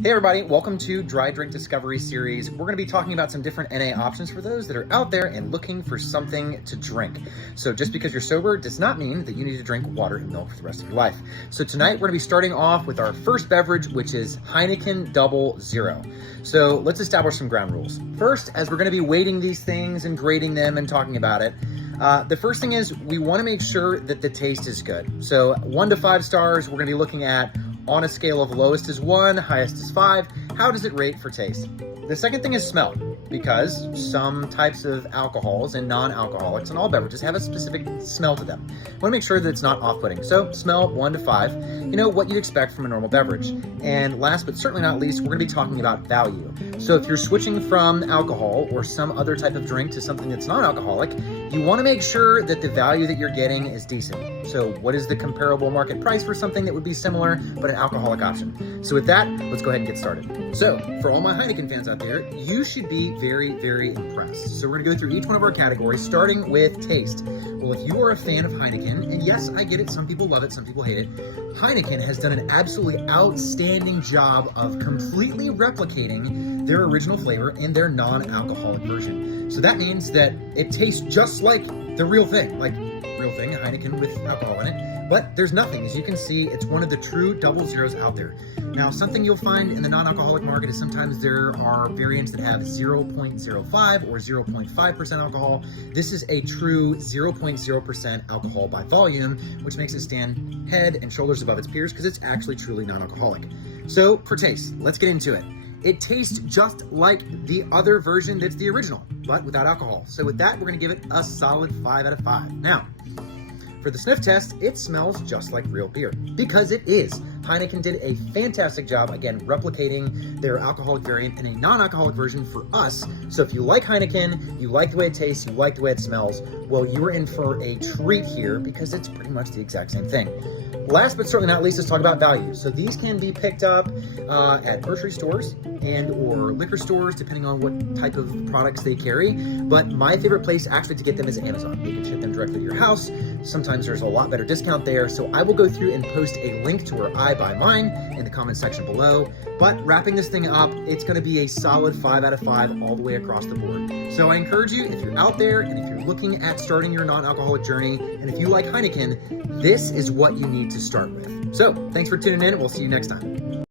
Hey everybody, welcome to Dry Drink Discovery series. We're going to be talking about some different NA options for those that are out there and looking for something to drink. So just because you're sober does not mean that you need to drink water and milk for the rest of your life. So tonight we're going to be starting off with our first beverage, which is Heineken Double Zero. So let's establish some ground rules. First, as we're going to be weighting these things and grading them and talking about it, the first thing is we want to make sure that the taste is good. So 1 to 5 stars, we're going to be looking at on a scale of lowest is 1, highest is 5, how does it rate for taste? The second thing is smell, because some types of alcohols and non-alcoholics and all beverages have a specific smell to them. I want to make sure that it's not off-putting. So smell 1 to 5, you know, what you'd expect from a normal beverage. And last but certainly not least, we're going to be talking about value. So if you're switching from alcohol or some other type of drink to something that's non-alcoholic, you want to make sure that the value that you're getting is decent. So what is the comparable market price for something that would be similar but an alcoholic option? So with that, let's go ahead and get started. So for all my Heineken fans out there, you should be very, very impressed. So we're gonna go through each one of our categories, starting with taste. Well, if you are a fan of Heineken, and yes, I get it, some people love it, some people hate it, Heineken has done an absolutely outstanding job of completely replicating their original flavor in their non-alcoholic version. So that means that it tastes just like the real thing, Heineken with alcohol in it, but there's nothing. As you can see, it's one of the true double zeros out there. Now, something you'll find in the non-alcoholic market is sometimes there are variants that have 0.05 or 0.5% alcohol. This is a true 0.0% alcohol by volume, which makes it stand head and shoulders above its peers because it's actually truly non-alcoholic. So for taste, let's get into it. It tastes just like the other version that's the original, but without alcohol. So with that, we're gonna give it a solid 5 out of 5. Now, for the sniff test, it smells just like real beer, because it is. Heineken did a fantastic job, again, replicating their alcoholic variant in a non-alcoholic version for us. So if you like Heineken, you like the way it tastes, you like the way it smells, well, you are in for a treat here because it's pretty much the exact same thing. Last but certainly not least, let's talk about value. So these can be picked up at grocery stores and or liquor stores, depending on what type of products they carry. But my favorite place actually to get them is Amazon. You can ship them directly to your house. Sometimes there's a lot better discount there. So I will go through and post a link to where I buy mine in the comment section below. But wrapping this thing up, it's gonna be a solid 5 out of 5 all the way across the board. So I encourage you, if you're out there and if you're looking at starting your non-alcoholic journey, and if you like Heineken, this is what you need to start with. So thanks for tuning in. We'll see you next time.